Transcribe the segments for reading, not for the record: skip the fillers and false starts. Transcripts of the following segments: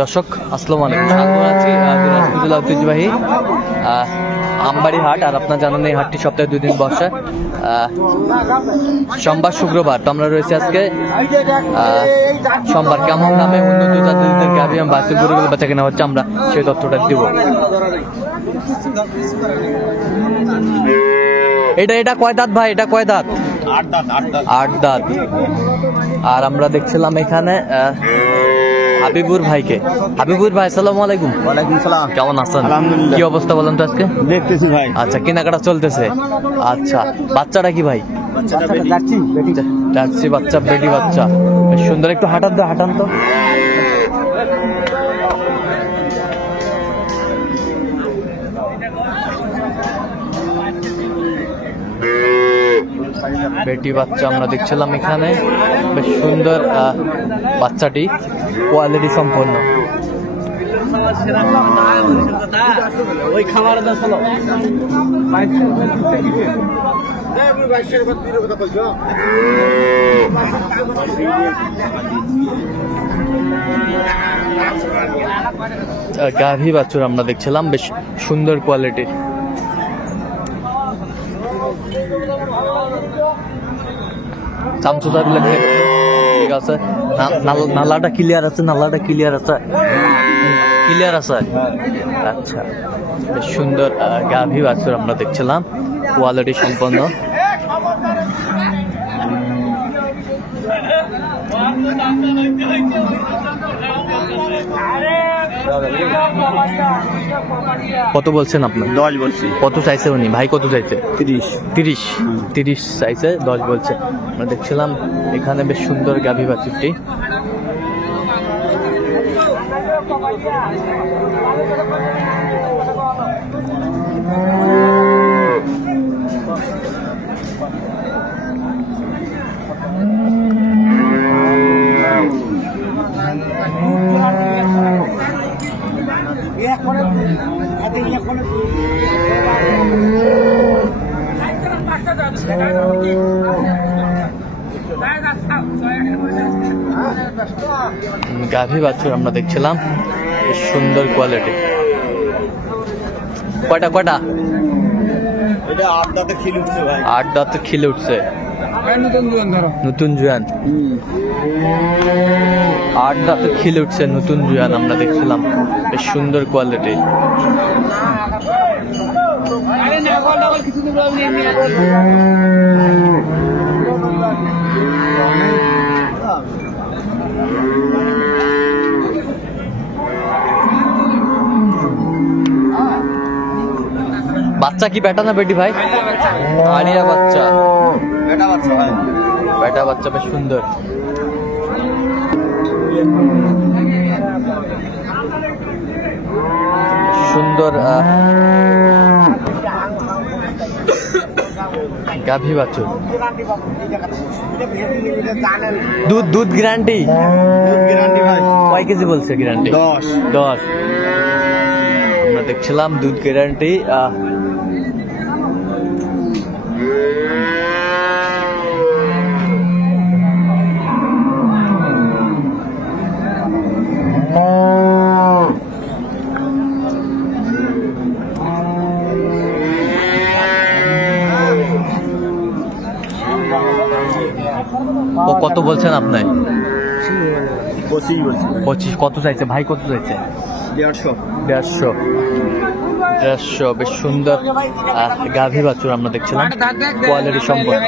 দর্শক আসসালামু আলাইকুম, স্বাগত আছি দিনাজপুর জেলা ঐতিহ্যবাহী আমবাড়ি হাট। আর আপনারা জানেন এই হাটটি সপ্তাহে 2 দিন বসে, সোমবার শুক্রবার। তো আমরা রয়েছে আজকে সোমবার। কেমন দামে উন্নত জাতের গাভী এবং বাছুর গরুগুলো বেচা কেনা হচ্ছে, আমরা সেই তথ্যটা দিব। এটা কয় দাঁত ভাই? এটা কয় দাঁত? 8 দাঁত। আর আমরা দেখছিলাম এখানে হাবিবুর ভাইকে। হাবিবুর ভাই আসসালামু আলাইকুম। ওয়ালাইকুম সালাম। কেমন আছেন? আলহামদুলিল্লাহ। কি অবস্থা বলেন তো আজকে? দেখতেছি ভাই। আচ্ছা, কেনাকাটা চলতেছে। আচ্ছা, বাচ্চাটা কি ভাই? জার্সি বাচ্চা, বেটি বাচ্চা, বেশ সুন্দর। একটু হাঁটান তো। বেটি বাচ্চা আমরা দেখছিলাম এখানে, বেশ সুন্দর বাচ্চাটি, কোয়ালিটি সম্পন্ন। গাভী বাছুর আমরা দেখছিলাম, বেশ সুন্দর কোয়ালিটি। চামচুদা দিলে ঠিক আছে। নালাটা ক্লিয়ার আছে? ক্লিয়ার আছে। আচ্ছা, বেশ সুন্দর গাভী বাছুর আমরা দেখছিলাম, কোয়ালিটি সম্পন্ন। কত বলছেন আপনার? 10 বলছি। কত চাইছে উনি? ভাই কত চাইছে? 30 চাইছে, 10 বলছে। আমরা দেখছিলাম এখানে বেশ সুন্দর গাভী বাছুরটি। গাভী বাছুর আমরা দেখছিলাম, বেশ সুন্দর কোয়ালিটি। কয়টা? এটা 8 দাঁতে খিল উঠছে ভাই। 8 দাঁতে খিলে উঠছে। নতুন জুয়ান। 8 দাঁতে খিলে উঠছে, নতুন জুয়ান আমরা দেখছিলাম, বেশ সুন্দর কোয়ালিটি। বাচ্চা কি বেটা না বেটি ভাই? আরিয়া বাচ্চা। বেটা বাচ্চা, বেশ সুন্দর। গাভী বাছুর। দুধ গ্যারান্টি ভাই। কয় কেজি বলছে গ্যারান্টি? 10। আমরা দেখছিলাম দুধ গ্যারান্টি। ও কত বলছেন আপনি? 25। কত চাইছে ভাই? কত চাইছে? 150। বেশ সুন্দর গাভী বাছুর আমরা দেখছিলাম, কোয়ালিটি সম্পন্ন।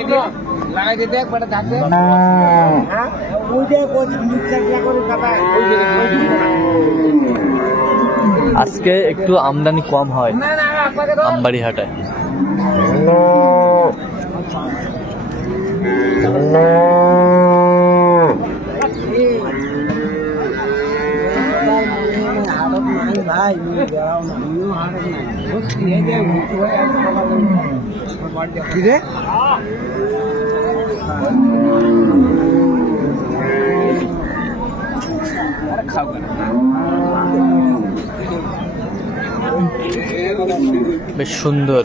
আজকে একটু আমদানি কম হয় আমবাড়ি হাটে। বেশ সুন্দর।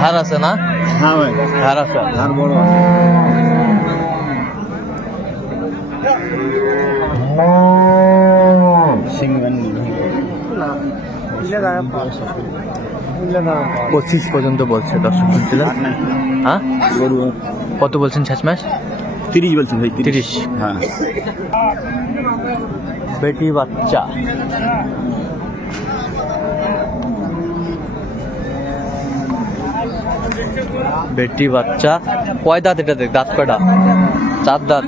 ধার আছে না? হ্যাঁ ভাই, ধার আছে। আর বড় সিংমান 25 পর্যন্ত বলছে দর্শক শুনছিলেন। হ্যাঁ গরু কত বলছেন শেষমেশ? 30 বলছেন ভাই, 30। হ্যাঁ। বেটি বাচ্চা বেটি বাচ্চা কয় দাঁত এটা? দেখ দাঁত কয়টা? 4 দাঁত।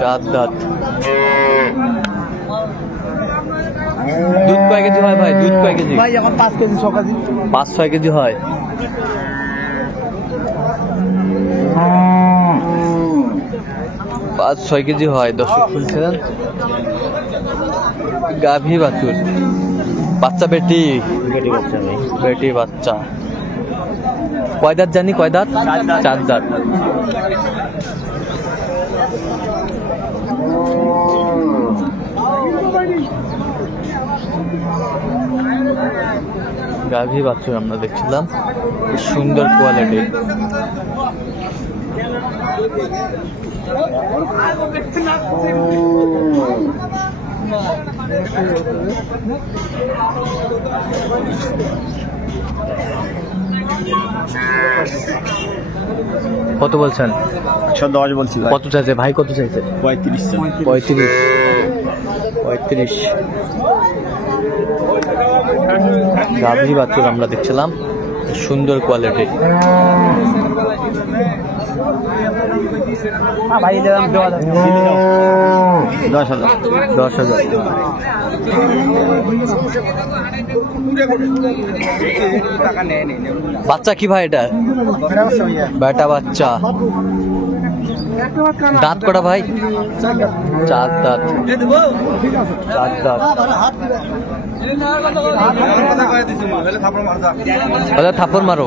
চার দাঁত। দুধ কয় কেজি হয় ভাই? দুধ কয় কেজি? ভাই এখন 5 কেজি 6 কেজি 5-6 কেজি হয়। পাঁচ 6 কেজি হয়। দর্শক শুনছিলেন। গাভী বাছুর, বাচ্চা বেটি, বেটি বাচ্চা ভাই। বেটি বাচ্চা। কয় দাঁত জানি? কয় দাঁত? 4 দাঁত। গাভী বাছুর আমরা দেখছিলাম, কি সুন্দর কোয়ালিটি। কত বলছেন? 110 বলছি ভাই। কত চাইছে ভাই? কত চাইছে? 35। 35। গাভী বাছুর আমরা দেখছিলাম, সুন্দর কোয়ালিটি। ভাই দাম দেওয়া যাবে 10,000। 10,000। বাচ্চা কি ভাই এটা? বেটা বাচ্চা। দাঁত কটা ভাই? 4 দাঁত। 4 দাঁত। থাপ্পড় মারো।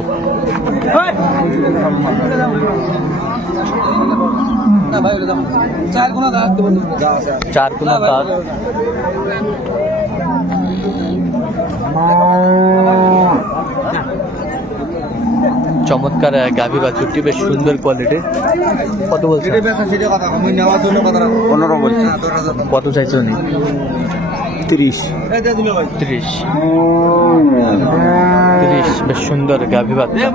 চার কোনা দাঁত। চমৎকার গাভী বাছুরটি, বেশ সুন্দর কোয়ালিটি। কত বলছে? 15 বলছি। কত চাইছে উনি? 30। 30। বেশ সুন্দর গাভী বাচ্চা।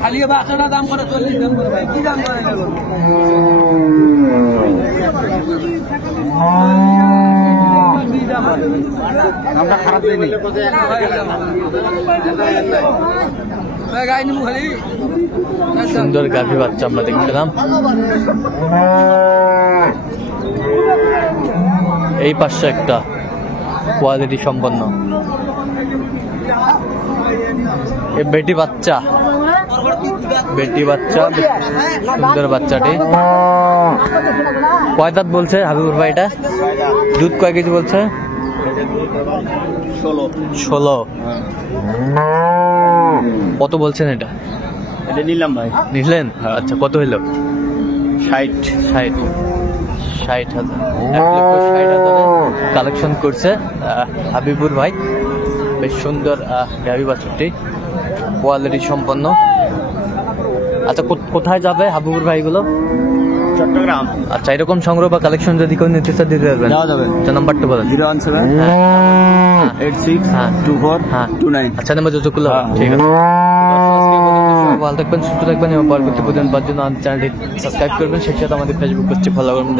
খালি বাচ্চাটা দাম করে 40 দাম করে ভাই, কি দাম করে নেব? আমরা খারাপ দেয়নি। গাই নিমু খালি। সুন্দর গাভী বাচ্চা আমরা দেখছিলাম। এই পাশে একটা কোয়ালিটি সম্পন্ন বেটি বাচ্চা। বেটি বাচ্চা, সুন্দর বাচ্চাটি। কয় দাঁত বলছে হাবিবুর ভাই এটা? দুধ কয় কেজি বলছে? 16। কত বলছেন এটা? এটা নিলাম ভাই। নিলেন? আচ্ছা, কত হইল? 60। 60,000। 1,60,000 কালেকশন করছে হাবিবুর ভাই। বেশ সুন্দর গাভী বাছুরটি, কোয়ালিটি সম্পন্ন। আচ্ছা, কোথায় যাবে হাবিবুর ভাই গুলো? চট্টগ্রাম। আচ্ছা, এরকম সংগ্রহ বা কালেকশন যদি কেউ নিতে চায় দিতে পারবেন? দেওয়া যাবে। আচ্ছা, নাম্বারটা বলেন। 0178629। আচ্ছা, নাম্বার যোগাযোগ করলে হবে। ঠিক আছে। ভালো থাকবেন, সুস্থ থাকবেন এবং পরবর্তী প্রতিদিন পাওয়ার জন্য আমাদের চ্যানেলটি সাবস্ক্রাইব করবেন। সেই সাথে আমাদের ফেসবুক পেজটি ফলো করবেন।